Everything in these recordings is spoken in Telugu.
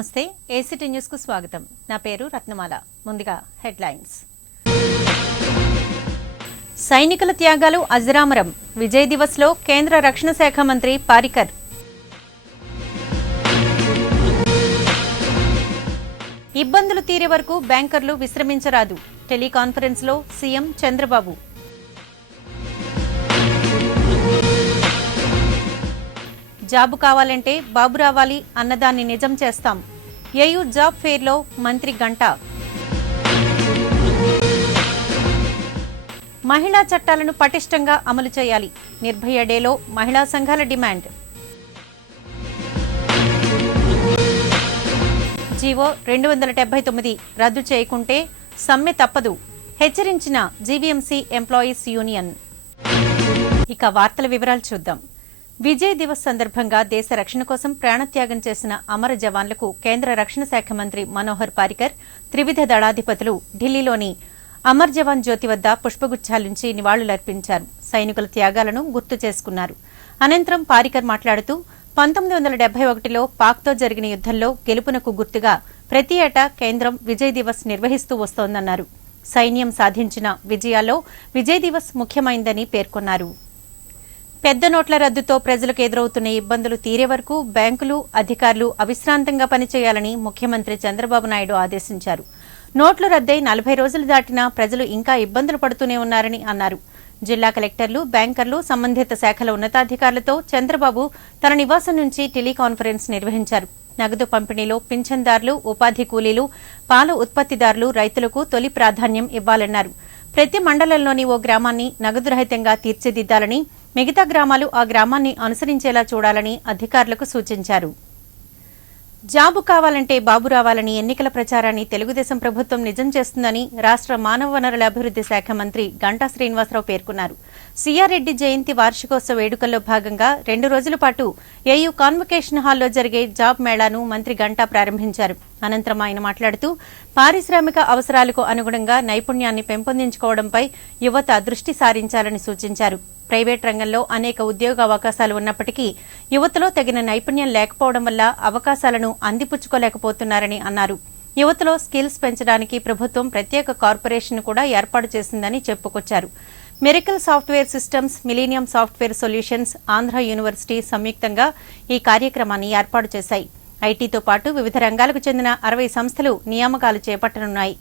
నమస్తే ఏసీటీ న్యూస్ కు స్వాగతం. నా పేరు రత్నమాల. ముందుగా హెడ్లైన్స్. సైనికుల త్యాగాలు అజరామరం. విజయ్ దివస్ లో కేంద్ర రక్షణ శాఖ మంత్రి పారికర్. ఇబ్బందులు తీరే వరకు బ్యాంకర్లు విశ్రమించరాదు. టెలికాన్ఫరెన్స్ లో సీఎం చంద్రబాబు. జాబు కావాలంటే బాబు రావాలి అన్నదాన్ని నిజం చేస్తాం. ఏయూ జాబ్ ఫెయిర్లో మంత్రి గంటా. మహిళా చట్టాలను పటిష్టంగా అమలు చేయాలి. నిర్భయ డేలో మహిళా సంఘాల డిమాండ్. జీవో 279 రద్దు చేయకుంటే సమ్మె తప్పదు. హెచ్చరించిన జీవీఎంసీ ఎంప్లాయీస్ యూనియన్. ఇక వార్తల వివరాలు చూద్దాం. విజయ్ దివస్ సందర్భంగా దేశ రక్షణ కోసం ప్రాణత్యాగం చేసిన అమర జవాన్లకు కేంద్ర రక్షణ శాఖ మంత్రి మనోహర్ పారికర్, త్రివిధ దళాధిపతులు ఢిల్లీలోని అమర్ జవాన్ జ్యోతి వద్ద పుష్పగుచ్చాలుంచి నివాళులర్పించారు. సైనికుల త్యాగాలను గుర్తు చేసుకున్నారు. అనంతరం పారికర్ మాట్లాడుతూ 1971లో పాక్తో జరిగిన యుద్దంలో గెలుపునకు గుర్తుగా ప్రతి ఏటా కేంద్రం విజయ్ దివస్ నిర్వహిస్తూ వస్తోందన్నారు. సైన్యం సాధించిన విజయాల్లో విజయ్ దివస్ ముఖ్యమైందని పేర్కొన్నారు. పెద్ద నోట్ల రద్దుతో ప్రజలకు ఎదురవుతున్న ఇబ్బందులు తీరే వరకు బ్యాంకులు, అధికారులు అవిశ్రాంతంగా పనిచేయాలని ముఖ్యమంత్రి చంద్రబాబు నాయుడు ఆదేశించారు. నోట్లు రద్దై 40 రోజులు దాటినా ప్రజలు ఇంకా ఇబ్బందులు పడుతూనే ఉన్నారని అన్నారు. జిల్లా కలెక్టర్లు, బ్యాంకర్లు, సంబంధిత శాఖల ఉన్నతాధికారులతో చంద్రబాబు తన నివాసం నుంచి టెలికాన్ఫరెన్స్ నిర్వహించారు. నగదు పంపిణీలో పింఛన్దారులు, ఉపాధి కూలీలు, పాల ఉత్పత్తిదారులు, రైతులకు తొలి ప్రాధాన్యం ఇవ్వాలన్నారు. ప్రతి మండలంలోని ఓ గ్రామాన్ని నగదు రహితంగా తీర్చిదిద్దాలని, మిగతా గ్రామాలు ఆ గ్రామాన్ని అనుసరించేలా చూడాలని అధికారులకు సూచించారు. జాబు కావాలంటే బాబు రావాలని ఎన్నికల ప్రచారాన్ని తెలుగుదేశం ప్రభుత్వం నిజం చేస్తుందని రాష్ట్ర మానవ వనరుల అభివృద్ది శాఖ మంత్రి గంటా శ్రీనివాసరావు పేర్కొన్నారు. సిఆర్రెడ్డి జయంతి వార్షికోత్సవ వేడుకల్లో భాగంగా 2 రోజుల పాటు ఏయూ కాన్వకేషన్ హాల్లో జరిగే జాబ్ మేళాను మంత్రి గంటా ప్రారంభించారు. అనంతరం ఆయన మాట్లాడుతూ పారిశ్రామిక అవసరాలకు అనుగుణంగా నైపుణ్యాన్ని పెంపొందించుకోవడంపై యువత దృష్టి సారించాలని సూచించారు. ప్రైవేట్ రంగంలో అనేక ఉద్యోగ అవకాశాలు ఉన్నప్పటికీ యువతలో తగిన నైపుణ్యం లేకపోవడం వల్ల అవకాశాలను అందిపుచ్చుకోలేకపోతున్నారని అన్నారు. యువతలో స్కిల్స్ పెంచడానికి ప్రభుత్వం ప్రత్యేక కార్పొరేషన్ కూడా ఏర్పాటు చేసిందని చెప్పుకొచ్చారు. Miracle software systems, millennium software solutions, Andhra university సంయుక్తంగా ఈ కార్యక్రమాన్ని ఏర్పాటు చేశాయి. ఐటీతో పాటు వివిధ రంగాలకు చెందిన 60 సంస్థలు నియామకాలు చేపట్టనున్నాయి.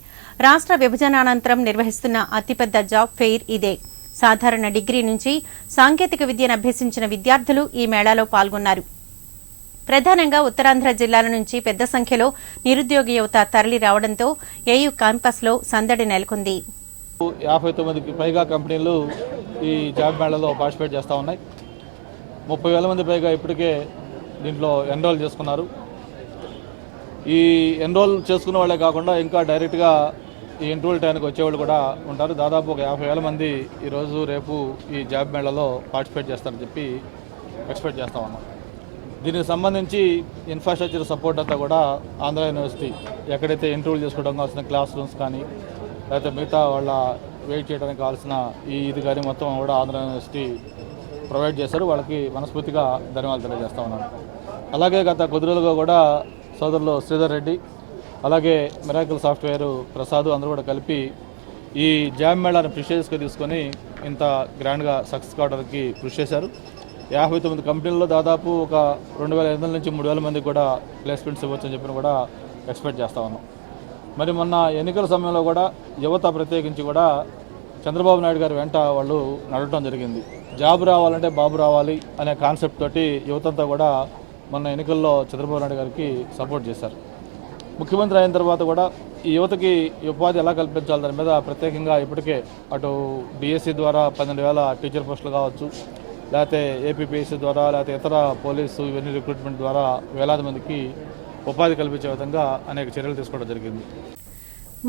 రాష్ట్ర విభజనానంతరం నిర్వహిస్తున్న అతిపెద్ద జాబ్ ఫెయిర్ ఇదే. సాధారణ డిగ్రీ నుంచి సాంకేతిక విద్యను అభ్యసించిన విద్యార్థులు ఈ మేళాలో పాల్గొన్నారు. ప్రధానంగా ఉత్తరాంధ్ర జిల్లాల నుంచి పెద్ద సంఖ్యలో నిరుద్యోగ యువత తరలి రావడంతో ఏయూ క్యాంపస్లో సందడి నెలకొంది. 59కి పైగా కంపెనీలు ఈ జాబ్ మేళాలో పార్టిసిపేట్ చేస్తూ ఉన్నాయి. 30,000 మంది పైగా ఇప్పటికే దీంట్లో ఎన్రోల్ చేసుకున్నారు. ఈ ఎన్రోల్ చేసుకున్న వాళ్ళే కాకుండా ఇంకా డైరెక్ట్గా ఈ ఇంటర్వ్యూ టైంకి వచ్చేవాళ్ళు కూడా ఉంటారు. దాదాపు ఒక 50,000 మంది ఈరోజు రేపు ఈ జాబ్ మేళాలో పార్టిసిపేట్ చేస్తారని చెప్పి ఎక్స్పెక్ట్ చేస్తా ఉన్నాం. దీనికి సంబంధించి ఇన్ఫ్రాస్ట్రక్చర్ సపోర్ట్ అంతా కూడా ఆంధ్ర యూనివర్సిటీ ఎక్కడైతే ఇంటర్వ్యూ చేసుకోవడం కావాల్సిన క్లాస్ రూమ్స్ కానీ, లేకపోతే మిగతా వాళ్ళ వెయిట్ చేయడానికి కావాల్సిన ఇది కానీ మొత్తం కూడా ఆంధ్ర యూనివర్సిటీ ప్రొవైడ్ చేశారు. వాళ్ళకి మనస్ఫూర్తిగా ధన్యవాదాలు తెలియజేస్తా ఉన్నాను. అలాగే గత కొద్ది రోజులుగా కూడా సోదరులు శ్రీధర్ రెడ్డి, అలాగే మిరాకిల్ సాఫ్ట్వేర్ ప్రసాద్ అందరూ కూడా కలిపి ఈ జాబ్ మేళాను ప్రిషియస్గా తీసుకొని ఇంత గ్రాండ్గా సక్సెస్ కావడానికి కృషి చేశారు. 59 కంపెనీల్లో దాదాపు ఒక 2,500 నుంచి 3,000 మందికి కూడా ప్లేస్మెంట్స్ ఇవ్వచ్చు అని చెప్పిన కూడా ఎక్స్పెక్ట్ చేస్తా ఉన్నాం. మరి మొన్న ఎన్నికల సమయంలో కూడా యువత ప్రత్యేకించి కూడా చంద్రబాబు నాయుడు గారి వెంట వాళ్ళు నడవడం జరిగింది. జాబ్ రావాలంటే బాబు రావాలి అనే కాన్సెప్ట్ తోటి యువతంతా కూడా మొన్న ఎన్నికల్లో చంద్రబాబు నాయుడు గారికి సపోర్ట్ చేశారు. ముఖ్యమంత్రి అయిన తర్వాత కూడా ఈ యువతకి ఉపాధి ఎలా కల్పించాలి దాని మీద ప్రత్యేకంగా ఇప్పటికే అటు డిఎస్సి ద్వారా 12,000 టీచర్ పోస్టులు కావచ్చు, లేకపోతే ఏపీపీఎస్సీ ద్వారా, లేకపోతే ఇతర పోలీసు ఇవన్నీ రిక్రూట్మెంట్ ద్వారా వేలాది మందికి ఉపాధి కల్పించే విధంగా అనేక చర్యలు తీసుకోవడం జరిగింది.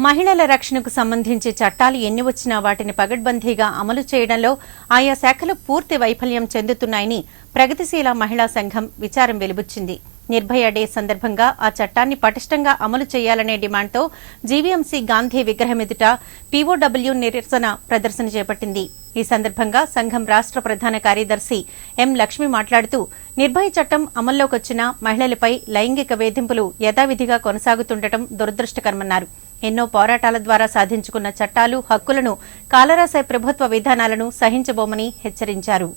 మహిళల రక్షణకు సంబంధించి చట్టాలు ఎన్ని వచ్చినా వాటిని పగడ్బందీగా అమలు చేయడంలో ఆయా శాఖలు పూర్తి వైఫల్యం చెందుతున్నాయని ప్రగతిశీల మహిళా సంఘం విచారం వెలిబుచ్చింది. నిర్భయ డే సందర్భంగా ఆ చట్టాన్ని పటిష్టంగా అమలు చేయాలనే డిమాండ్తో జీవీఎంసీ గాంధీ విగ్రహం ఎదుట పీఓడబ్ల్యూ నిరసన ప్రదర్శన చేపట్టింది. ఈ సందర్భంగా సంఘం రాష్ట్ర ప్రధాన కార్యదర్శి ఎం లక్ష్మి మాట్లాడుతూ నిర్భయ చట్టం అమల్లోకొచ్చినా మహిళలపై లైంగిక వేధింపులు యథావిధిగా కొనసాగుతుండటం దురదృష్టకరమన్నారు. ఎన్నో పోరాటాల ద్వారా సాధించుకున్న చట్టాలు, హక్కులను కాలరాసే ప్రభుత్వ విధానాలను సహించబోమని హెచ్చరించారు.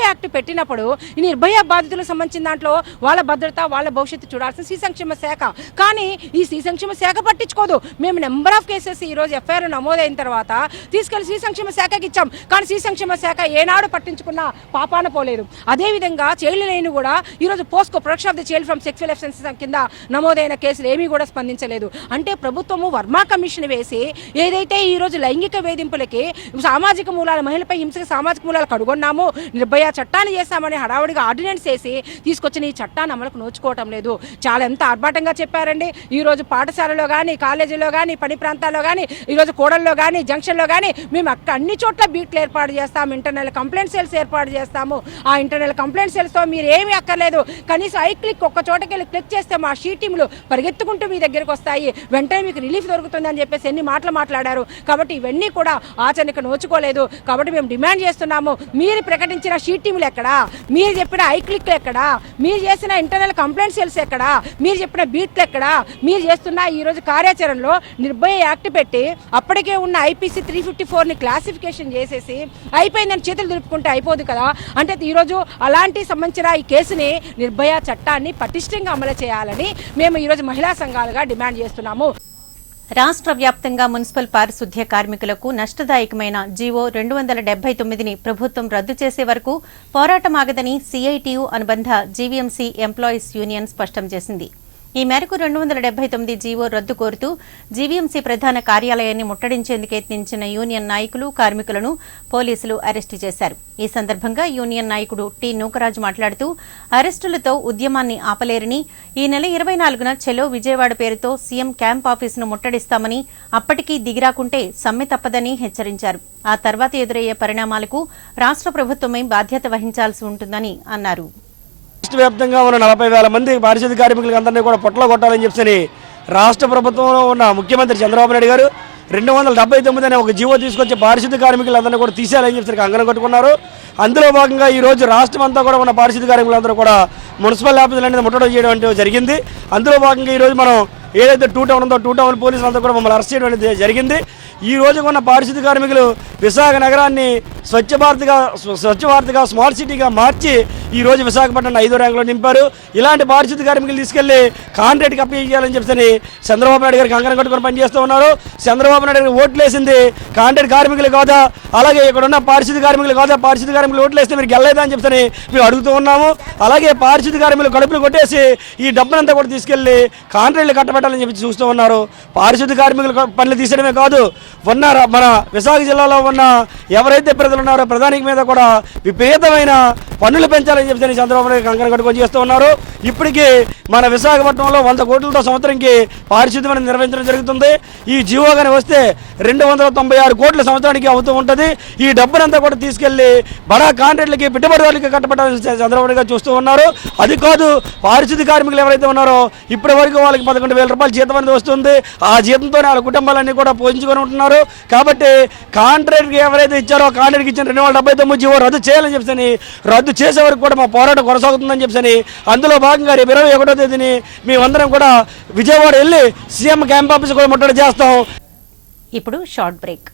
యాక్ట్ పెట్టినప్పుడు ఈ నిర్భయ బాధితులకు సంబంధించిన దాంట్లో వాళ్ళ భద్రత, వాళ్ళ భవిష్యత్తు చూడాల్సిన శ్రీ సంక్షేమ శాఖ, కానీ ఈ శ్రీ సంక్షేమ శాఖ పట్టించుకోదు. మేము నెంబర్ ఆఫ్ కేసెస్ ఈ రోజు ఎఫ్ఐఆర్ నమోదైన తర్వాత తీసుకెళ్లి శ్రీ సంక్షేమ శాఖకి ఇచ్చాం, కానీ శ్రీ సంక్షేమ శాఖ ఏనాడు పట్టించుకున్న పాపాన పోలేదు. అదేవిధంగా చైల్డ్ లైన్ కూడా ఈరోజు POSCO protection of the child from sexual offences కింద నమోదైన కేసులు ఏమీ కూడా స్పందించలేదు. అంటే ప్రభుత్వము వర్మా కమిషన్ వేసి ఏదైతే ఈ రోజు లైంగిక వేధింపులకి సామాజిక మూలాల, మహిళపై హింసకి సామాజిక మూలాలు కనుగొన్నామో, నిర్భయ చట్టాన్ని చేస్తామని హడావుడిగా ఆర్డినెన్స్ చేసి తీసుకొచ్చిన ఈ చట్టాన్ని అమలుకు నోచుకోవటం లేదు. చాలా ఎంత ఆర్భాటంగా చెప్పారండి. ఈ రోజు పాఠశాలలో కానీ, కాలేజీలో కానీ, పని ప్రాంతాల్లో కానీ, ఈరోజు కోడల్లో కానీ, జంక్షన్లో కానీ మేము అన్ని చోట్ల బీట్లు ఏర్పాటు చేస్తాము, ఇంటర్నల్ కంప్లైంట్ సెల్స్ ఏర్పాటు చేస్తాము. ఆ ఇంటర్నల్ కంప్లైంట్ సెల్స్తో మీరు ఏమీ అక్కర్లేదు, కనీసం ఐ క్లిక్ ఒక్క చోటకి వెళ్ళి క్లిక్ చేస్తే మా షీ టీములు పరిగెత్తుకుంటూ మీ దగ్గరకు వస్తాయి, వెంటనే మీకు రిలీఫ్ దొరుకుతుంది అని చెప్పేసి ఎన్ని మాటలు మాట్లాడారు. కాబట్టి ఇవన్నీ కూడా ఆచరణకు నోచుకోలేదు. కాబట్టి మేము డిమాండ్ చేస్తున్నాము, మీరు ప్రకటించిన షీ టీములు ఎక్కడా, మీరు చెప్పిన ఐ క్లిక్లు ఎక్కడా, మీరు చేసిన ఇంటర్నల్ కంప్లైంట్ సెల్స్ ఎక్కడా, మీరు చెప్పిన బీట్లు ఎక్కడా, మీరు చేస్తున్న ఈ రోజు కార్యాచరణలో నిర్భయ యాక్ట్ పెట్టి అప్పటికే ఉన్న ఐపీసీ 354ని క్లాసిఫికేషన్ చేసేసి అయిపోయిందని చేతులు దులుపుకుంటే అయిపోదు కదా. అంటే ఈరోజు అలాంటి సంబంధించిన ఈ కేసుని, నిర్భయ చట్టాన్ని పటిష్టంగా అమలు చేయాలని మేము ఈరోజు మహిళా సంఘాలుగా డిమాండ్ చేస్తున్నాము. రాష్ట్ర వ్యాప్తంగా మున్సిపల్ పారిశుద్ధ్య కార్మికులకు నష్టదాయకమైన జీవో 279ని ప్రభుత్వం రద్దు చేసే వరకు పోరాటమాగదని సిఐటియు అనుబంధ జీవీఎంసీ ఎంప్లాయీస్ యూనియన్ స్పష్టం చేసింది. ఈ మేరకు 279 జీవో రద్దు కోరుతూ జీవీఎంసీ ప్రధాన కార్యాలయాన్ని ముట్టడించేందుకు యత్నించిన యూనియన్ నాయకులు, కార్మికులను పోలీసులు అరెస్టు చేశారు. ఈ సందర్భంగా యూనియన్ నాయకుడు టి నూకరాజు మాట్లాడుతూ అరెస్టులతో ఉద్యమాన్ని ఆపలేరని, ఈ నెల 24న చెలో విజయవాడ పేరుతో సీఎం క్యాంప్ ఆఫీసును ముట్టడిస్తామని, అప్పటికీ దిగిరాకుంటే సమ్మె తప్పదని హెచ్చరించారు. ఆ తర్వాత ఎదురయ్యే పరిణామాలకు రాష్ట్ర ప్రభుత్వమే బాధ్యత వహించాల్సి ఉంటుందని అన్నారు. రాష్ట్ర వ్యాప్తంగా ఉన్న 40,000 మంది పారిశుద్ధ్య కార్మికులకి అందరినీ కూడా పొట్టలో కొట్టాలని చెప్పి రాష్ట్ర ప్రభుత్వంలో ఉన్న ముఖ్యమంత్రి చంద్రబాబు నాయుడు గారు 279 అనే ఒక జీవో తీసుకొచ్చి పారిశుద్ధ్య కార్మికులందరినీ కూడా తీసేయాలని చెప్పి కంగనం కట్టుకున్నారు. అందులో భాగంగా ఈ రోజు రాష్ట్రం అంతా కూడా ఉన్న పారిశుద్ధ్య కార్మికులందరూ కూడా మున్సిపల్ ఆఫీసులు అనేది ముట్టడి చేయడం అంటే జరిగింది. అందులో భాగంగా ఈరోజు మనం ఏదైతే 2 టౌన్ ఉందో 2 టౌన్ పోలీసులంతా కూడా మమ్మల్ని అరెస్ట్ చేయడం అనేది జరిగింది. ఈ రోజు ఉన్న పారిశుద్ధ్య కార్మికులు విశాఖ నగరాన్ని స్వచ్ఛ భారత్గా స్మార్ట్ సిటీగా మార్చి ఈ రోజు విశాఖపట్నం 5వ ర్యాంకులో నింపారు. ఇలాంటి పారిశుద్ధ్య కార్మికులు తీసుకెళ్లి కాంట్రాక్ట్కి అప్పీల్ చేయాలని చెప్పి చంద్రబాబు నాయుడు గారికి కంకణం కట్టుకొని పనిచేస్తూ ఉన్నారు. చంద్రబాబు నాయుడు గారికి ఓట్లు వేసింది కాంట్రాక్ట్ కార్మికులు కాదా, అలాగే ఇక్కడ ఉన్న పారిశుద్ధ్య కార్మికులు కాదా, పారిశుద్ధ్య కార్మికులు ఓట్లు వేస్తే మీరు గెలలేదా అని చెప్పి మేము అడుగుతూ ఉన్నాము. అలాగే పారిశుద్ధ్య కార్మికులు కడుపులు కొట్టేసి ఈ డబ్బునంతా కూడా తీసుకెళ్లి కాంట్రాక్ట్లు కట్టబెట్టాలని చెప్పి చూస్తూ ఉన్నారు. పారిశుద్ధ్య కార్మికులు పనులు తీసేయడమే కాదు, మన విశాఖ జిల్లాలో ఉన్న ఎవరైతే ప్రజలు ఉన్నారో ప్రధానికి మీద కూడా విపరీతమైన పన్నులు పెంచాలని చెప్పి చంద్రబాబు నాయుడు కంకణం కట్టుకొని చేస్తూ ఉన్నారు. ఇప్పటికీ మన విశాఖపట్నంలో 100 కోట్లతో సంవత్సరంకి పారిశుద్ధ్యం నిర్వహించడం జరుగుతుంది. ఈ జీవో కానీ వస్తే 296 కోట్ల సంవత్సరానికి అవుతూ ఉంటుంది. ఈ డబ్బునంతా కూడా తీసుకెళ్లి బడా కాంట్రాక్టులకి, పెట్టుబడిదారులకి కట్టబెట్టాలని చంద్రబాబు నాయుడు చూస్తూ ఉన్నారు. అది కాదు, పారిశుద్ధ్య కార్మికులు ఎవరైతే ఉన్నారో ఇప్పటి వరకు వాళ్ళకి 11,000 రూపాయల జీతం అనేది వస్తుంది. ఆ జీతంతోనే వాళ్ళ కుటుంబాలన్నీ కూడా పోషించుకొని ఉంటున్నారు. కాబట్టి కాంట్రాక్ట్కి ఎవరైతే ఇచ్చారో కాంట్రాక్ట్కి ఇచ్చిన 279 జీవో రద్దు చేయాలని చెప్పని, రద్దు చేసే వరకు కూడా మా పోరాటం కొనసాగుతుందని చెప్పని, అందులో భాగంగా రేపు 21వ తేదీని మేమందరం కూడా విజయవాడ వెళ్ళి సీఎం క్యాంప్ ఆఫీస్ కూడా ముట్టడి చేస్తాం. ఇప్పుడు short break.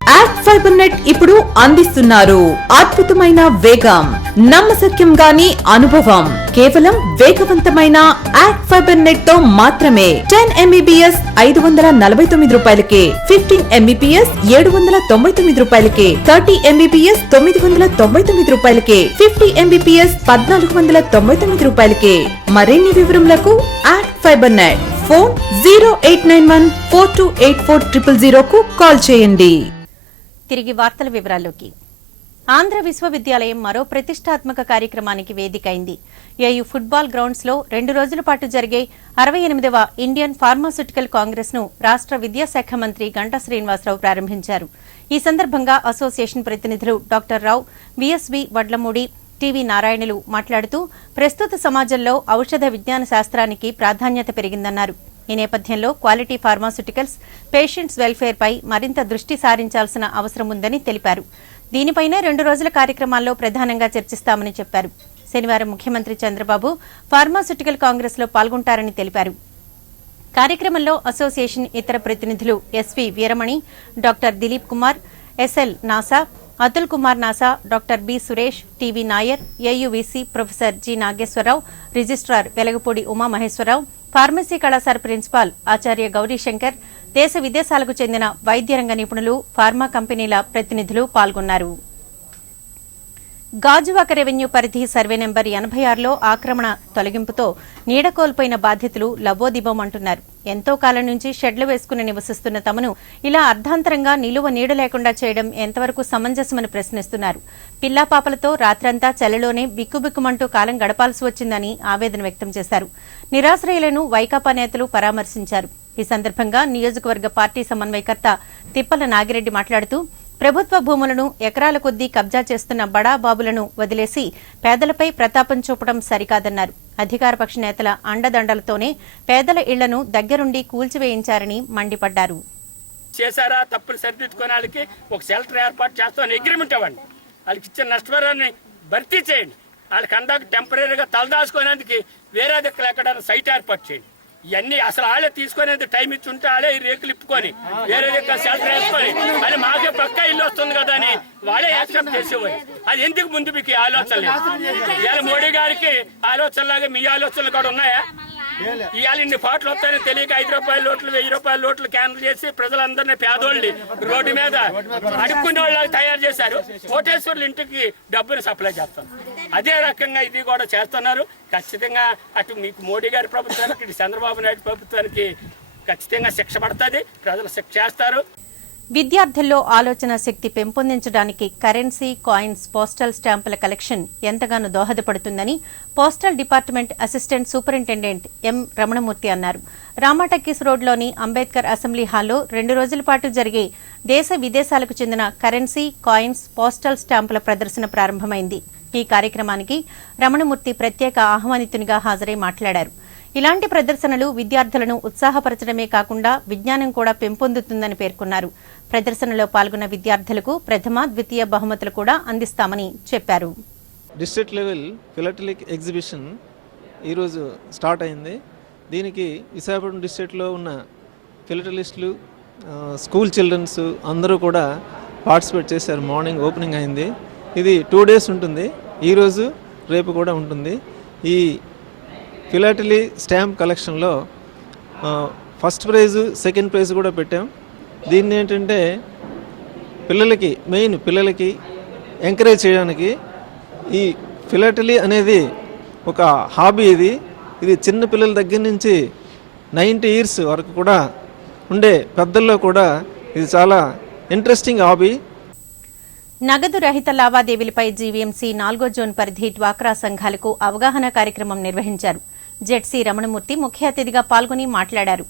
ACT fiber net ఇప్పుడు అందిస్తున్నారు అద్భుతమైన వేగం, నమ్మశక్యం గాని అనుభవం. కేవలం వేగవంతమైన యాక్ట్ ఫైబర్ నెట్ తో మాత్రమే 10 MBPS 549 రూపాయలకే, 15 MBPS 799 రూపాయలకే, 30 MBPS 999 రూపాయలకే, 50 MBPS 1499 రూపాయలకే. మరిన్ని వివరములకు యాక్ట్ ఫైబర్ నెట్ ఫోన్ 0891428400 కు కాల్ చేయండి. తిరిగి వార్తల వివరాల్లోకి. ఆంధ్ర విశ్వవిద్యాలయం మరో ప్రతిష్టాత్మక కార్యక్రమానికి వేదికైంది. ఏయూ ఫుట్బాల్ గ్రౌండ్స్ లో 2 రోజుల పాటు జరిగే 68వ ఇండియన్ ఫార్మాస్యూటికల్ కాంగ్రెస్ ను రాష్ట్ర విద్యాశాఖ మంత్రి గంటా శ్రీనివాసరావు ప్రారంభించారు. ఈ సందర్భంగా అసోసియేషన్ ప్రతినిధులు డాక్టర్ రావు, విఎస్వి వడ్లమూడి, టీవీ నారాయణులు మాట్లాడుతూ ప్రస్తుత సమాజంలో ఔషధ విజ్ఞాన శాస్త్రానికి ప్రాధాన్యత పెరిగిందన్నారు. ఈ నేపథ్యంలో క్వాలిటీ ఫార్మాస్యూటికల్స్, పేషెంట్స్ వెల్ఫేర్ పై మరింత దృష్టి సారించాల్సిన అవసరం ఉందని తెలిపారు. దీనిపైనే 2 రోజుల కార్యక్రమాల్లో ప్రధానంగా చర్చిస్తామని చెప్పారు. శనివారం ముఖ్యమంత్రి చంద్రబాబు ఫార్మాస్యూటికల్ కాంగ్రెస్ లో పాల్గొంటారని తెలిపారు. కార్యక్రమంలో అసోసియేషన్ ఇతర ప్రతినిధులు S V Veeramani, doctor Dilip Kumar, SL Nasa, Atul Kumar Nasa, doctor B Suresh, TV Nair, AUVC professor G Nageswararao, registrar Velagapudi Umamaheswararao, pharmacy కళాశాల ప్రిన్సిపాల్ ఆచార్య గౌరీశంకర్, దేశ విదేశాలకు చెందిన వైద్య రంగ నిపుణులు, ఫార్మా కంపెనీల ప్రతినిధులు పాల్గొన్నారు. గాజువాక రెవెన్యూ పరిధి సర్వే నెంబర్ 86లో ఆక్రమణ తొలగింపుతో నీడ కోల్పోయిన బాధితులు లబోదిబోమంటున్నారు. ఎంతో కాలం నుంచి షెడ్లు వేసుకుని నివసిస్తున్న తమను ఇలా అర్ధాంతరంగా నిలువ నీడ లేకుండా చేయడం ఎంతవరకు సమంజసమని ప్రశ్నిస్తున్నారు. పిల్లాపాపలతో రాత్రంతా చలిలోనే బిక్కుబిక్కుమంటూ కాలం గడపాల్సి వచ్చిందని ఆవేదన వ్యక్తం చేశారు. నిరాశ్రయులను వైకాపా నేతలు పరామర్శించారు. ఈ సందర్భంగా నియోజకవర్గ పార్టీ సమన్వయకర్త తిప్పల నాగిరెడ్డి మాట్లాడుతూ ప్రభుత్వ భూములను ఎకరాల కొద్దీ కబ్జా చేస్తున్న బడా బాబులను వదిలేసి పేదలపై ప్రతాపం చూపడం సరికాదన్నారు. అధికారపక్ష నేతల అండదండలతోనే పేదల ఇళ్లను దగ్గరుండి కూల్చివేయించారని మండిపడ్డారు. చేశారా తప్పులు సరిదిద్దుకునే వాళ్ళకి ఒక షెల్టర్ ఏర్పాటు చేస్తామని అగ్రిమెంట్ ఇవ్వండి. వాళ్ళకి ఇచ్చిన నష్టపరాన్ని భర్తీ చేయండి. వాళ్ళకి అందాక టెంపరీగా తలదాచుకునేందుకు వేరే దిక్కులు ఎక్కడ సైట్ ఏర్పాటు చేయండి. ఇవన్నీ అసలు వాళ్ళే తీసుకునేది టైం ఇచ్చి ఉంటే వాళ్ళే ఈ రేకులు ఇప్పుకొని వేరే దగ్గర షెల్టర్ వేసుకొని అది మాకే పక్కా ఇల్లు వస్తుంది కదా అని వాళ్ళే యాక్సెప్ట్ చేసేవారు. అది ఎందుకు ముందు మీకు ఆలోచన లేదు? ఇవాళ మోడీ గారికి ఆలోచనలాగా మీ ఆలోచనలు కూడా ఉన్నాయా? ఇవాళ ఇన్ని పాటలు వస్తాయని తెలియక 5 రూపాయల నోట్లు 1000 రూపాయల నోట్లు క్యాన్సిల్ చేసి ప్రజలందరినీ పేదోళ్ళని రోడ్డు మీద అడుక్కునే వాళ్ళకి తయారు చేశారు. కోటేశ్వర్లు ఇంటికి డబ్బుని సప్లై చేస్తారు. అదే రకంగా ఇది కూడా చేస్తున్నారు. ఖచ్చితంగా అటు మీకు మోడీ గారి ప్రభుత్వానికి ఇటు చంద్రబాబు నాయుడు ప్రభుత్వానికి ఖచ్చితంగా శిక్ష పడుతుంది. ప్రజలు శిక్ష చేస్తారు. విద్యార్థుల్లో ఆలోచన శక్తి పెంపొందించడానికి కరెన్సీ, కాయిన్స్, పోస్టల్ స్టాంపుల కలెక్షన్ ఎంతగానో దోహదపడుతుందని పోస్టల్ డిపార్ట్మెంట్ అసిస్టెంట్ సూపరింటెండెంట్ ఎం రమణమూర్తి అన్నారు. రామాటక్కీస్ రోడ్లోని అంబేద్కర్ అసెంబ్లీ హాల్లో 2 రోజుల పాటు జరిగే దేశ విదేశాలకు చెందిన కరెన్సీ, కాయిన్స్, పోస్టల్ స్టాంపుల ప్రదర్శన ప్రారంభమైంది. ఈ కార్యక్రమానికి రమణమూర్తి ప్రత్యేక ఆహ్వానితునిగా హాజరై మాట్లాడారు. ఇలాంటి ప్రదర్శనలు విద్యార్థులను ఉత్సాహపరచడమే కాకుండా విజ్ఞానం కూడా పెంపొందుతుందని పేర్కొన్నారు. ప్రదర్శనలో పాల్గొన్న విద్యార్థులకు ప్రథమ, ద్వితీయ బహుమతులు కూడా అందిస్తామని చెప్పారు. డిస్ట్రిక్ట్ లెవెల్ ఫిలాటలిక్ ఎగ్జిబిషన్ ఈరోజు స్టార్ట్ అయింది. దీనికి విశాఖపట్నం డిస్ట్రిక్ట్లో ఉన్న ఫిలాటలిస్టులు, స్కూల్ చిల్డ్రన్స్ అందరూ కూడా పార్టిసిపేట్ చేశారు. మార్నింగ్ ఓపెనింగ్ అయింది. ఇది 2 days ఉంటుంది. ఈరోజు రేపు కూడా ఉంటుంది. ఈ ఫిలాటలీ స్టాంప్ కలెక్షన్లో ఫస్ట్ ప్రైజు, సెకండ్ ప్రైజ్ కూడా పెట్టాం. దీన్ని ఏంటంటే పిల్లలకి ఎంకరేజ్ చేయడానికి ఈ ఫిలాటలీ అనేది ఒక హాబీ. ఇది చిన్న పిల్లల దగ్గర నుంచి 90 years వరకు కూడా ఉండే పెద్దల్లో కూడా ఇది చాలా ఇంట్రెస్టింగ్ హాబీ. నగదు రహిత లావాదేవీలపై జీవీఎంసీ 4వ జోన్ పరిధి డ్వాక్రా సంఘాలకు అవగాహన కార్యక్రమం నిర్వహించారు. జెడ్సీ రమణమూర్తి ముఖ్య అతిథిగా పాల్గొని మాట్లాడారు.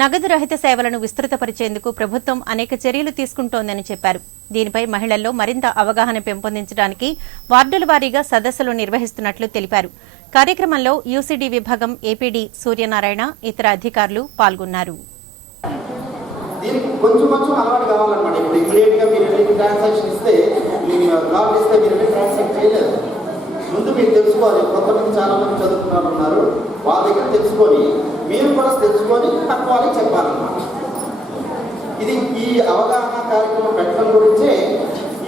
నగదు రహిత సేవలను విస్తృతపరిచేందుకు ప్రభుత్వం అనేక చర్యలు తీసుకుంటోందని చెప్పారు. దీనిపై మహిళల్లో మరింత అవగాహన పెంపొందించడానికి వార్డుల వారీగా సదస్సులు నిర్వహిస్తున్నట్లు తెలిపారు. కార్యక్రమంలో యూసీడీ విభాగం ఏపీడీ సూర్యనారాయణ, ఇతర అధికారులు పాల్గొన్నారు. దీనికి కొంచెం అలవాటు కావాలన్నమాట. ఇప్పుడు ఇమీడియట్గా మీరు ట్రాన్సాక్షన్ ఇస్తే కార్డు ఇస్తే మీరు ట్రాన్సాక్ట్ చేయలేదు. ముందు మీరు తెలుసుకోవాలి. కొంతమంది చాలామంది చదువుతున్నారు, వాళ్ళ దగ్గర తెలుసుకొని మీరు కూడా తెలుసుకొని పక్క వాళ్ళకి చెప్పాలన్నమాట. ఇది ఈ అవగాహన కార్యక్రమం పెట్టడం గురించే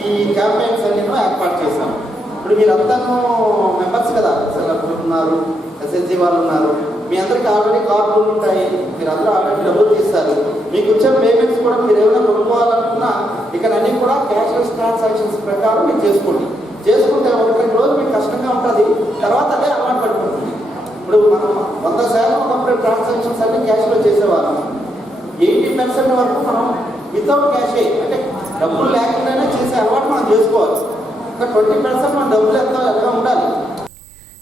ఈ క్యాంపెయిన్స్ అన్ని ఏర్పాటు చేశాం. ఇప్పుడు మీరంతా మెంబర్స్ కదా, సెలబ్రిటీ ఉన్నారు, ఎస్ఎస్జీ వాళ్ళు ఉన్నారు. మీ అందరికీ ఆల్రెడీ కార్డులు ఉంటాయి. మీరు అందరూ ఆల్రెడీ డబ్బులు తీస్తారు. మీకు వచ్చే పేమెంట్స్ కూడా మీరు ఏమైనా కొనుక్కోవాలనుకున్నా ఇక్కడ అన్నీ కూడా క్యాష్లెస్ ట్రాన్సాక్షన్స్ ప్రకారం మీరు చేసుకుంటే 1-2 రోజులు మీకు కష్టంగా ఉంటుంది. తర్వాత అదే అలవాటు పడిపోతుంది. ఇప్పుడు మనం 100% ఒకప్పుడు ట్రాన్సాక్షన్స్ అన్ని క్యాష్లో చేసేవాళ్ళం. 80% వరకు మనం వితౌట్ క్యాష్ అంటే డబ్బులు లేకుండానే చేసే అలవాటు మనం చేసుకోవాలి. ఇంకా 20% మన డబ్బులు ఎంత ఉండాలి.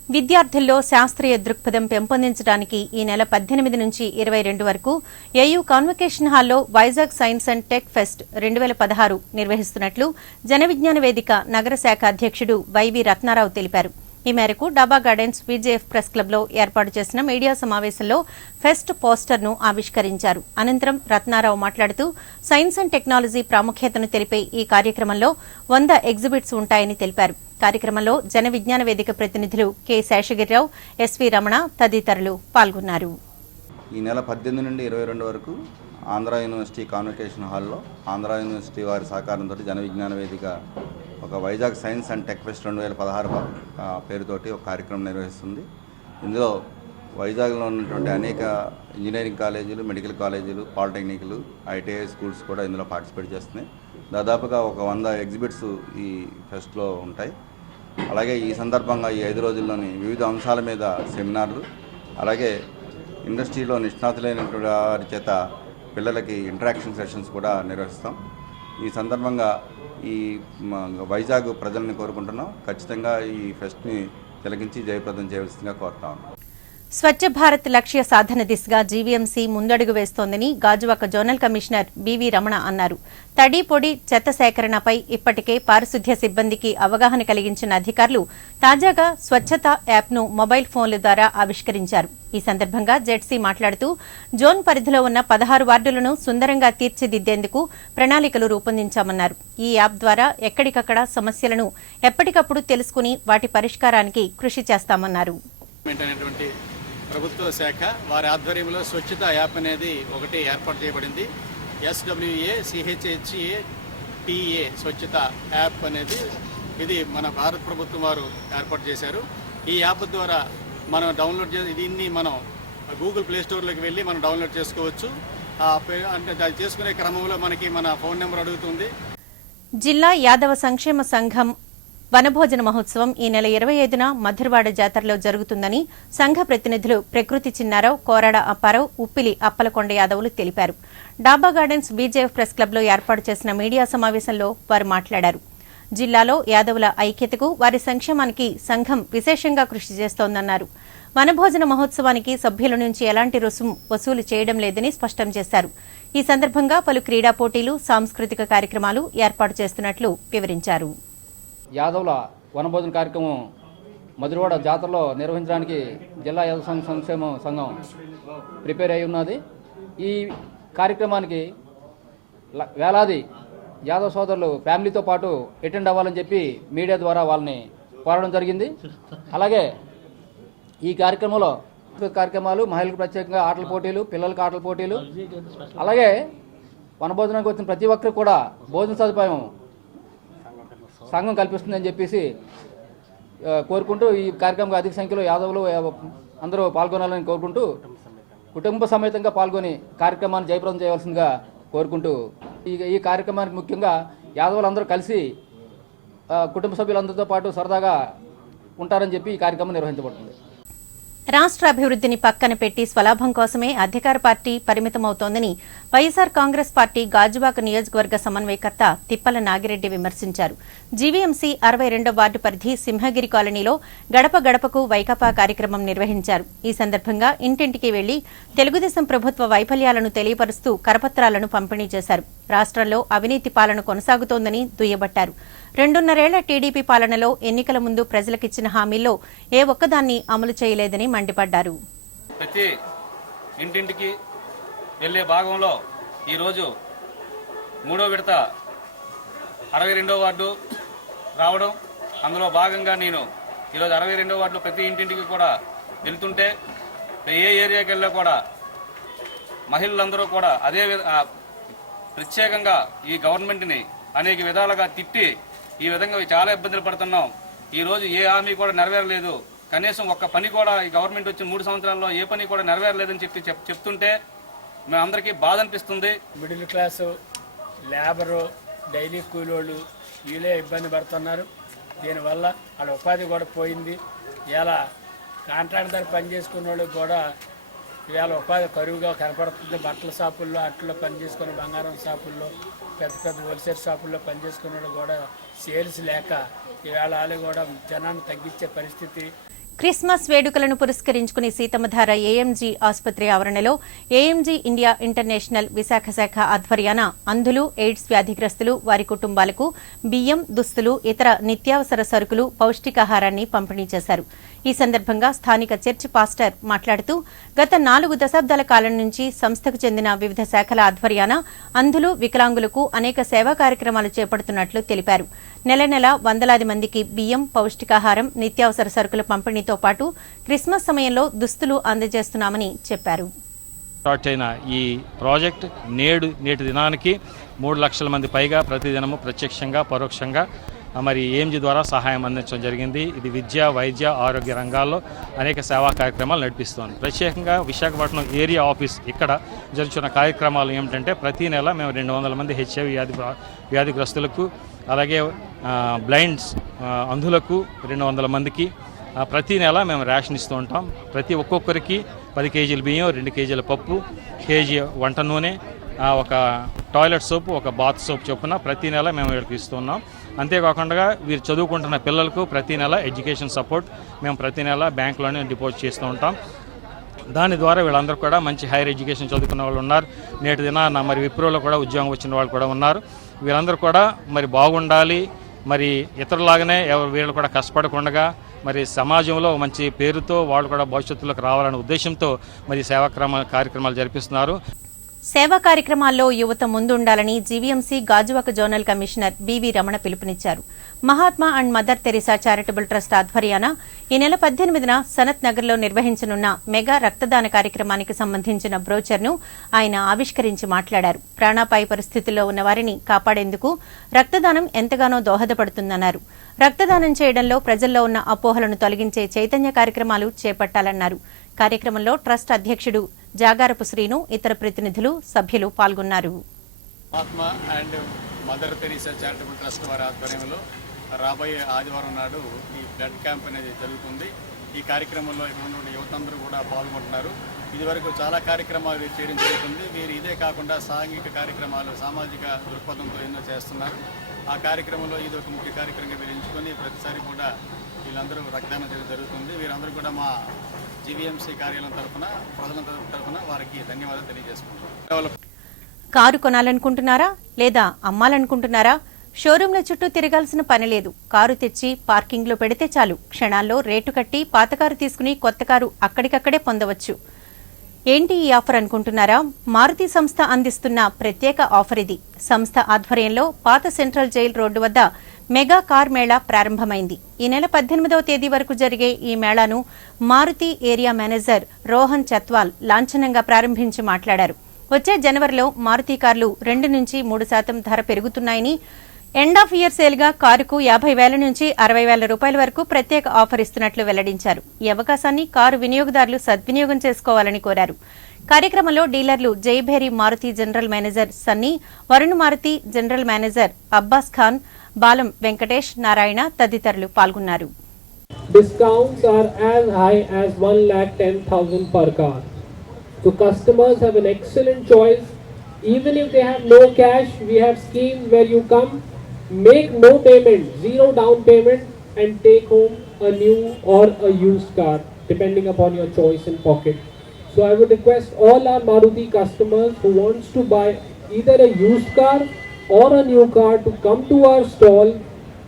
విద్యార్థుల్లో శాస్త్రీయ దృక్పథం పెంపొందించడానికి ఈ నెల 18 నుంచి 22 వరకు ఏయూ కాన్వకేషన్ హాల్లో Vizag science and tech fest 2016 నిర్వహిస్తున్నట్లు జన విజ్ఞాన వేదిక నగర శాఖ అధ్యక్షుడు వైవి రత్నారావు తెలిపారు. ఈ మేరకు డాబా గార్డెన్స్ విజేఎఫ్ ప్రెస్ క్లబ్లో ఏర్పాటు చేసిన మీడియా సమావేశంలో ఫెస్ట్ పోస్టర్ను ఆవిష్కరించారు. అనంతరం రత్నారావు మాట్లాడుతూ సైన్స్ అండ్ టెక్నాలజీ ప్రాముఖ్యతను తెలిపే ఈ కార్యక్రమంలో 100 ఎగ్జిబిట్స్ ఉంటాయని తెలిపారు. కార్యక్రమంలో జన విజ్ఞాన వేదిక ప్రతినిధులు కె శేషగిరిరావు, ఎస్వి రమణ తదితరులు పాల్గొన్నారు. ఈ నెల 18 నుండి 22 వరకు ఆంధ్ర యూనివర్సిటీ కాన్వకేషన్ హాల్లో ఆంధ్ర యూనివర్సిటీ వారి సహకారంతో జన విజ్ఞాన వేదిక ఒక Vizag science and tech fest 2016 పేరుతోటి ఒక కార్యక్రమం నిర్వహిస్తుంది. ఇందులో వైజాగ్లో ఉన్నటువంటి అనేక ఇంజనీరింగ్ కాలేజీలు, మెడికల్ కాలేజీలు, పాలిటెక్నిక్లు, ఐటీఐ స్కూల్స్ కూడా ఇందులో పార్టిసిపేట్ చేస్తున్నాయి. దాదాపుగా ఒక 100 ఎగ్జిబిట్స్ ఈ ఫెస్ట్లో ఉంటాయి. అలాగే ఈ సందర్భంగా ఈ 5 రోజుల్లోని వివిధ అంశాల మీద సెమినార్లు, అలాగే ఇండస్ట్రీలో నిష్ణాతులైనటువంటి వారి చేత పిల్లలకి ఇంటరాక్షన్ సెషన్స్ కూడా నిర్వహిస్తాం. ఈ సందర్భంగా ఈ వైజాగ్ ప్రజల్ని కోరుకుంటున్నాం, ఖచ్చితంగా ఈ ఫెస్ట్ని తిలకించి జయప్రదం చేయవలసిందిగా కోరుతాం. స్వచ్ఛ భారత్ లక్ష్య సాధన దిశగా జీవీఎంసీ ముందడుగు వేస్తోందని Gajuwaka zonal commissioner BV Ramana అన్నారు. తడి పొడి చెత్త సేకరణపై ఇప్పటికే పారిశుద్ధ్య సిబ్బందికి అవగాహన కలిగించిన అధికారులు తాజాగా స్వచ్ఛత యాప్ను మొబైల్ ఫోన్ల ద్వారా ఆవిష్కరించారు. ఈ సందర్భంగా జెడ్సీ మాట్లాడుతూ జోన్ పరిధిలో ఉన్న 16 వార్డులను సుందరంగా తీర్చిదిద్దేందుకు ప్రణాళికలు రూపొందించామన్నారు. ఈ యాప్ ద్వారా ఎక్కడికక్కడ సమస్యలను ఎప్పటికప్పుడు తెలుసుకుని వాటి పరిష్కారానికి కృషి చేస్తామన్నారు. ప్రభుత్వ శాఖ వారి ఆధ్వర్యంలో స్వచ్ఛత యాప్ అనేది ఒకటి ఏర్పాటు చేయబడింది. SWACHHATA స్వచ్ఛత యాప్ అనేది ఇది మన భారత ప్రభుత్వం వారు ఏర్పాటు చేశారు. ఈ యాప్ ద్వారా మనం డౌన్లోడ్ చేసి దీన్ని మనం గూగుల్ ప్లే స్టోర్లోకి వెళ్ళి మనం డౌన్లోడ్ చేసుకోవచ్చు. అంటే అది చేసుకునే క్రమంలో మనకి మన ఫోన్ నెంబర్ అడుగుతుంది. జిల్లా యాదవ సంక్షేమ సంఘం వనభోజన మహోత్సవం ఈ నెల 25న మధురవాడ జాతరలో జరుగుతుందని సంఘ ప్రతినిధులు ప్రకృతి చిన్నారావు, కోరాడ అప్పారావు, ఉప్పిలి అప్పలకొండ యాదవులు తెలిపారు. డాబా గార్డెన్స్ బీజేఎఫ్ ప్రెస్ క్లబ్లో ఏర్పాటు చేసిన మీడియా సమావేశంలో వారు మాట్లాడారు. జిల్లాలో యాదవుల ఐక్యతకు, వారి సంక్షేమానికి సంఘం విశేషంగా కృషి చేస్తోందన్నారు. వనభోజన మహోత్సవానికి సభ్యుల నుంచి ఎలాంటి రుసుం వసూలు చేయడం లేదని స్పష్టం చేశారు. ఈ సందర్భంగా పలు క్రీడా పోటీలు, సాంస్కృతిక కార్యక్రమాలు ఏర్పాటు చేస్తున్నట్లు వివరించారు. యాదవుల వనభోజన కార్యక్రమం మధురవాడ జాతరలో నిర్వహించడానికి జిల్లా యాదవ సంక్షేమ సంఘం ప్రిపేర్ అయి ఉన్నది. ఈ కార్యక్రమానికి వేలాది యాదవ సోదరులు ఫ్యామిలీతో పాటు అటెండ్ అవ్వాలని చెప్పి మీడియా ద్వారా వాళ్ళని కోరడం జరిగింది. అలాగే ఈ కార్యక్రమాలు మహిళలకు ప్రత్యేకంగా ఆటల పోటీలు, పిల్లలకు ఆటల పోటీలు, అలాగే వనభోజనానికి వచ్చిన ప్రతి ఒక్కరికి కూడా భోజన సదుపాయం సంఘం కల్పిస్తుందని చెప్పేసి కోరుకుంటూ ఈ కార్యక్రమంలో అధిక సంఖ్యలో యాదవులు అందరూ పాల్గొనాలని కోరుకుంటూ కుటుంబ సమేతంగా పాల్గొని కార్యక్రమాన్ని జయప్రదం చేయవలసిందిగా కోరుకుంటూ ఈ కార్యక్రమానికి ముఖ్యంగా యాదవులందరూ కలిసి కుటుంబ సభ్యులందరితో పాటు సరదాగా ఉంటారని చెప్పి ఈ కార్యక్రమం నిర్వహించబడుతుంది. రాష్ట్ర అభివృద్ధిని పక్కన పెట్టి స్వలాభం కోసమే అధికార పార్టీ పరిమితమవుతోందని వైఎస్సార్ కాంగ్రెస్ పార్టీ గాజువాక నియోజకవర్గ సమన్వయకర్త తిప్పల నాగిరెడ్డి విమర్శించారు. జీవీఎంసీ 62వ వార్డు పరిధి సింహగిరి కాలనీలో గడప గడపకు వైకాపా కార్యక్రమం నిర్వహించారు. ఈ సందర్భంగా ఇంటింటికి వెళ్లి తెలుగుదేశం ప్రభుత్వ వైఫల్యాలను తెలియపరుస్తూ కరపత్రాలను పంపిణీ చేశారు. రాష్ట్రంలో అవినీతి పాలన కొనసాగుతోందని దుయ్యబట్టారు. 2.5 ఏళ్ల టీడీపీ పాలనలో ఎన్నికల ముందు ప్రజలకిచ్చిన హామీల్లో ఏ ఒక్కదాన్ని అమలు చేయలేదని మండిపడ్డారు. ప్రతి ఇంటింటికి వెళ్లే భాగంలో ఈరోజు 3వ విడత 62వ వార్డు రావడం, అందులో భాగంగా నేను ఈరోజు 62వ వార్డులో ప్రతి ఇంటింటికి కూడా వెళ్తుంటే ఏ ఏరియాకి వెళ్ళా కూడా మహిళలందరూ కూడా అదే ప్రత్యేకంగా ఈ గవర్నమెంట్ని అనేక విధాలుగా తిట్టి ఈ విధంగా చాలా ఇబ్బందులు పడుతున్నాం. ఈరోజు ఏ హామీ కూడా నెరవేరలేదు. కనీసం ఒక్క పని కూడా ఈ గవర్నమెంట్ వచ్చిన 3 సంవత్సరాల్లో ఏ పని కూడా నెరవేరలేదని చెప్తుంటే మేమందరికీ బాధ అనిపిస్తుంది. మిడిల్ క్లాసు, లేబరు, డైలీ కూలోళ్ళు వీళ్ళే ఇబ్బంది పడుతున్నారు. దీనివల్ల వాళ్ళ ఉపాధి కూడా పోయింది. ఇలా కాంట్రాక్ట్ ధర పనిచేసుకున్న వాళ్ళకి కూడా ఇవాళ ఉపాధి కరువుగా కనపడుతుంది. బట్టల షాపుల్లో, అట్లలో పనిచేసుకునే బంగారం షాపుల్లో, పెద్ద పెద్ద హోల్సేల్ షాపుల్లో పనిచేసుకున్న వాళ్ళు కూడా సేల్స్ లేక ఇవాళ వాళ్ళు కూడా జనాన్ని తగ్గించే పరిస్థితి. క్రిస్మస్ వేడుకలను పురస్కరించుకుని సీతమ్మధార ఏఎంజీ ఆసుపత్రి ఆవరణలో ఏఎంజీ ఇండియా ఇంటర్నేషనల్ విశాఖ శాఖ ఆధ్వర్యాన అంధులు, ఎయిడ్స్ వ్యాధిగ్రస్తులు, వారి కుటుంబాలకు బియ్యం, దుస్తులు, ఇతర నిత్యావసర సరుకులు, పౌష్టికాహారాన్ని పంపిణీ చేశారు. ఈ సందర్భంగా స్థానిక చర్చి పాస్టర్ మాట్లాడుతూ గత 4 దశాబ్దాల కాలం నుంచి సంస్థకు చెందిన వివిధ శాఖల ఆధ్వర్యాన అంధులు, వికలాంగులకు అనేక సేవా కార్యక్రమాలు చేపడుతున్నట్లు తెలిపారు. నెల నెల వందలాది మందికి బియ్యం, పౌష్టికాహారం, నిత్యావసర సరుకుల పంపిణీతో పాటు క్రిస్మస్ సమయంలో దుస్తులు అందజేస్తున్నామని చెప్పారు. స్టార్ట్ అయిన ఈ ప్రాజెక్ట్ నేటి దినానికి 3 లక్షల మంది పైగా ప్రతిదినము ప్రత్యక్షంగా, పరోక్షంగా మరి ఏఎంజీ ద్వారా సహాయం అందించడం జరిగింది. ఇది విద్య, వైద్య, ఆరోగ్య రంగాల్లో అనేక సేవా కార్యక్రమాలు నడిపిస్తోంది. ప్రత్యేకంగా విశాఖపట్నం ఏరియా ఆఫీస్ ఇక్కడ జరుగుతున్న కార్యక్రమాలు ఏమిటంటే ప్రతి నెల మేము 200 మంది HIV వ్యాధిగ్రస్తులకు, అలాగే బ్లైండ్స్ అంధులకు 200 మందికి ప్రతి నెల మేము రేషన్ ఇస్తూ ఉంటాం. ప్రతి ఒక్కొక్కరికి 10 కేజీల బియ్యం, 2 కేజీల పప్పు, కేజీ వంట నూనె, ఒక టాయిలెట్ సోపు, ఒక బాత్ సోప్ చొప్పున ప్రతి నెల మేము వీళ్ళకి ఇస్తున్నాం. అంతేకాకుండా వీరు చదువుకుంటున్న పిల్లలకు ప్రతి నెల ఎడ్యుకేషన్ సపోర్ట్ మేము ప్రతి నెల బ్యాంకులోనే డిపాజిట్ చేస్తూ ఉంటాం. దాని ద్వారా వీళ్ళందరూ కూడా మంచి హైయర్ ఎడ్యుకేషన్ చదువుకున్న వాళ్ళు ఉన్నారు. నేటి దినాన మరి విప్రోలో కూడా ఉద్యోగం వచ్చిన వాళ్ళు కూడా ఉన్నారు. వీళ్ళందరూ కూడా మరి బాగుండాలి, మరి ఇతరులాగానే వీళ్ళు కూడా కష్టపడకుండా మరి సమాజంలో మంచి పేరుతో వాళ్ళు కూడా భవిష్యత్తులోకి రావాలనే ఉద్దేశంతో మరి సేవా కార్యక్రమాలు జరిపిస్తున్నారు. సేవా కార్యక్రమాల్లో యువత ముందుండాలని GVMC Gajuwaka zonal commissioner BV Ramana పిలుపునిచ్చారు. Mahatma and Mother Teresa charitable trust ఆధ్వర్యాన ఈ నెల 18న సనత్ నగర్లో నిర్వహించనున్న మెగా రక్తదాన కార్యక్రమానికి సంబంధించిన బ్రోచర్ను ఆయన ఆవిష్కరించి మాట్లాడారు. ప్రాణాపాయ పరిస్థితుల్లో ఉన్న వారిని కాపాడేందుకు రక్తదానం ఎంతగానో దోహదపడుతుందన్నారు. రక్తదానం చేయడంలో ప్రజల్లో ఉన్న అపోహలను తొలగించే చైతన్య కార్యక్రమాలు చేపట్టాలన్నారు. కార్యక్రమంలో ట్రస్ట్ అధ్యక్షుడు జాగారపు శ్రీను, ఇతర ప్రతినిధులు, సభ్యులు పాల్గొన్నారు. Mahatma and mother Teresa charitable trust వారి ఆధ్వర్యంలో రాబోయే ఆదివారం నాడు ఈ బ్లడ్ క్యాంప్ అనేది జరుగుతుంది. ఈ కార్యక్రమంలో ఇక్కడ ఉన్న యువతందరూ కూడా పాల్గొంటున్నారు. ఇదివరకు చాలా కార్యక్రమాలు చేయడం జరుగుతుంది. వీరు ఇదే కాకుండా సాంఘిక కార్యక్రమాలు, సామాజిక దృక్పథంతో ఎన్నో చేస్తున్నారు. ఆ కార్యక్రమంలో ఇది ఒక ముఖ్య కార్యక్రమంగా వీరు ఎంచుకొని ప్రతిసారి కూడా వీళ్ళందరూ రక్తదానం చేయడం జరుగుతుంది. వీరందరూ కూడా మా జీవీఎంసీ కార్యాలయం తరఫున, ప్రజల తరఫున వారికి ధన్యవాదాలు తెలియజేసుకుంటున్నాం. కారు కొనాలనుకుంటున్నారా లేదా అమ్మాలనుకుంటున్నారా? షోరూంల చుట్టూ తిరగాల్సిన పని లేదు. కారు తెచ్చి పార్కింగ్లో పెడితే చాలు. క్షణాల్లో రేటు కట్టి పాత కారు తీసుకుని కొత్త కారు అక్కడికక్కడే పొందవచ్చు. ఏంటి ఈ ఆఫర్ అనుకుంటున్నారా? మారుతి సంస్థ అందిస్తున్న ప్రత్యేక ఆఫర్ ఇది. సంస్థ ఆధ్వర్యంలో పాత సెంట్రల్ జైల్ రోడ్డు వద్ద మెగా కార్ మేళా ప్రారంభమైంది. ఈ నెల 18వ తేదీ వరకు జరిగే ఈ మేళాను మారుతి ఏరియా మేనేజర్ రోహన్ చత్వాల్ లాంఛనంగా ప్రారంభించి మాట్లాడారు. వచ్చే జనవరిలో మారుతి కార్లు 2 నుంచి 3% ధర పెరుగుతున్నాయని, ఎండ్ ఆఫ్ ఇయర్ సేల్గా కారుకు 50,000 నుంచి 60,000 రూపాయల వరకు ప్రత్యేక ఆఫర్ ఇస్తున్నట్లు వెల్లడించారు. ఈ అవకాశాన్ని కారు వినియోగదారులు సద్వినియోగం చేసుకోవాలని కోరారు. కార్యక్రమంలో డీలర్లు Jaibheri Maruti general manager Sunny, Varun Maruti general manager Abbas Khan, Balam Venkatesh, Narayana తదితరులు పాల్గొన్నారు. Discounts are as high as 1,10,000 per car. So customers have an excellent choice. Even if they have no cash, we have schemes where you come, make no payment, 0 down payment, and take home a new or a used car, depending upon your choice and pocket. So I would request all our Maruti customers who wants to buy either a used car or a new car to come to our stall.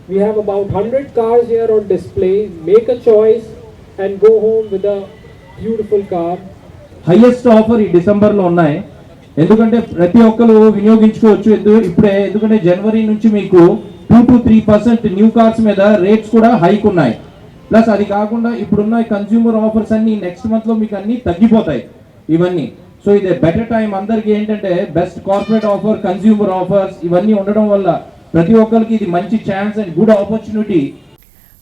We have about 100 cars here on display. Make a choice and go home with a beautiful car. Highest offer ఈ డిసెంబర్లో ఉన్నాయి. ఎందుకంటే ప్రతి ఒక్కరు వినియోగించుకోవచ్చు. ఎందుకంటే జనవరి నుంచి మీకు 2 to 3% న్యూ కార్స్ మీద రేట్స్ కూడా హైక్ ఉన్నాయి. ప్లస్ అది కాకుండా ఇప్పుడున్న కన్స్యూమర్ ఆఫర్స్ అన్ని నెక్స్ట్ మంత్లో మీకు అన్ని తగ్గిపోతాయి ఇవన్నీ. సో ఇది బెటర్ టైం అందరికి ఏంటంటే best corporate offer, consumer offers ఇవన్నీ ఉండడం వల్ల ప్రతి ఒక్కరికి ఇది మంచి ఛాన్స్ అండ్ గుడ్ ఆపర్చునిటీ.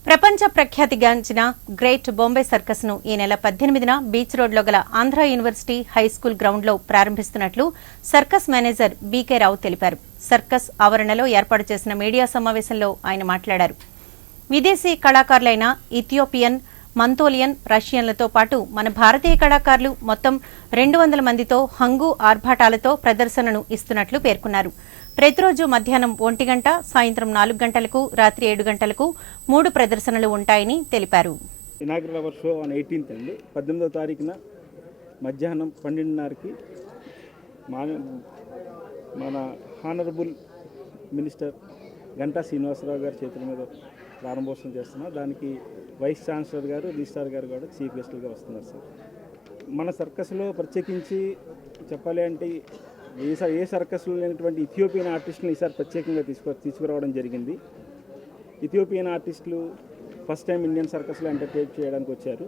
ప్రపంచ ప్రఖ్యాతిగాంచిన గ్రేట్ బాంబే సర్కస్ ను ఈ నెల 18న బీచ్ రోడ్లో గల ఆంధ్ర యూనివర్సిటీ హై స్కూల్ గ్రౌండ్లో ప్రారంభిస్తున్నట్లు సర్కస్ మేనేజర్ బీకే రావు తెలిపారు. సర్కస్ ఆవరణలో ఏర్పాటు చేసిన మీడియా సమావేశంలో ఆయన మాట్లాడారు. విదేశీ కళాకారులైన ఇథియోపియన్, మంతోలియన్, రష్యన్లతో పాటు మన భారతీయ కళాకారులు మొత్తం 200 మందితో హంగు ఆర్భాటాలతో ప్రదర్శనను ఇస్తున్నట్లు పేర్కొన్నారు. ప్రతిరోజు మధ్యాహ్నం 1 గంట, సాయంత్రం 4 గంటలకు, రాత్రి 7 గంటలకు 3 ప్రదర్శనలు ఉంటాయని తెలిపారు. Inaugural our show on 18th అండి. 18వ తారీఖున మధ్యాహ్నం 12:30కి మన హానరబుల్ మినిస్టర్ గంటా శ్రీనివాసరావు గారి చేతుల మీద ప్రారంభోత్సవం చేస్తున్నాం. దానికి వైస్ ఛాన్సలర్ గారు, రిజిస్ట్రార్ గారు కూడా చీఫ్ గెస్టులుగా వస్తున్నారు సార్. మన సర్కస్లో ప్రత్యేకించి చెప్పాలి అంటే ఏ సర్కస్లో లేనటువంటి ఇథియోపియన్ ఆర్టిస్టులు ఈసారి ప్రత్యేకంగా తీసుకురావడం జరిగింది. ఇథియోపియన్ ఆర్టిస్టులు ఫస్ట్ టైం ఇండియన్ సర్కస్లో ఎంటర్టైన్ చేయడానికి వచ్చారు.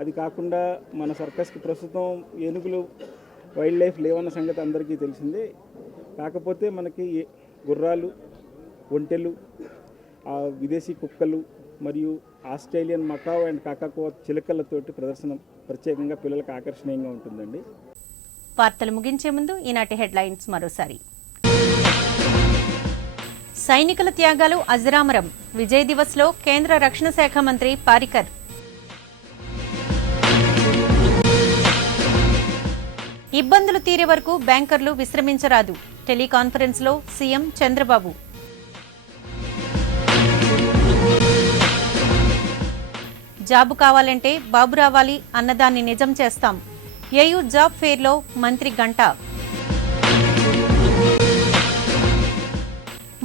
అది కాకుండా మన సర్కస్కి ప్రస్తుతం ఏనుగులు వైల్డ్ లైఫ్ లేవన్న సంగతి అందరికీ తెలిసిందే. కాకపోతే మనకి గుర్రాలు, ఒంటెలు, విదేశీ కుక్కలు మరియు ఆస్ట్రేలియన్ మకావ్ అండ్ కాకాకో చిలుకలతోటి ప్రదర్శన ప్రత్యేకంగా పిల్లలకు ఆకర్షణీయంగా ఉంటుందండి. వార్తలు ముగించే ముందు ఈనాటి హెడ్లైన్స్ మరోసారి. సైనికుల త్యాగాలు అజరామరం. విజయ్ దివస్ లో కేంద్ర రక్షణ శాఖ మంత్రి పారికర్. ఇబ్బందులు తీరే వరకు బ్యాంకర్లు విశ్రమించరాదు. టెలికాన్ఫరెన్స్ లో సీఎం చంద్రబాబు. జాబు కావాలంటే బాబు రావాలి అన్నదాన్ని నిజం చేస్తాం. ఏయూ జాబ్ ఫేర్లో మంత్రి గంటా.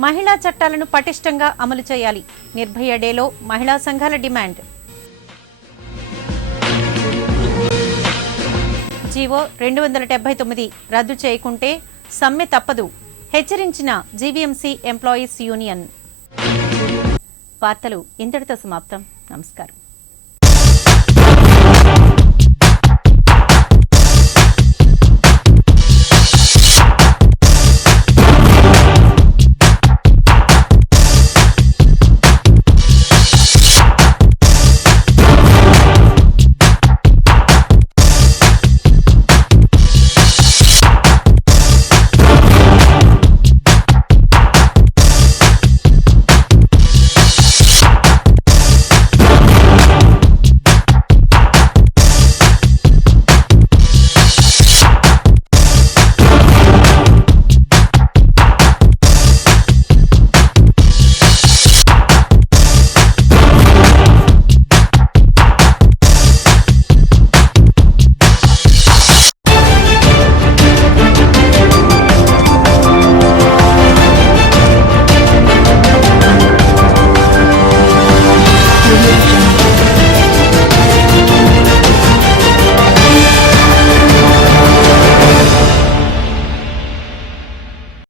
మహిళా చట్టాలను పటిష్టంగా అమలు చేయాలి. నిర్భయ డేలో మహిళా సంఘాల డిమాండ్. జీవో 279 రద్దు చేయకుంటే సమ్మె తప్పదు. హెచ్చరించిన జీవీఎంసీ ఎంప్లాయీస్ యూనియన్. వార్తలు ఇంతటితో సమాప్తం. నమస్కారం.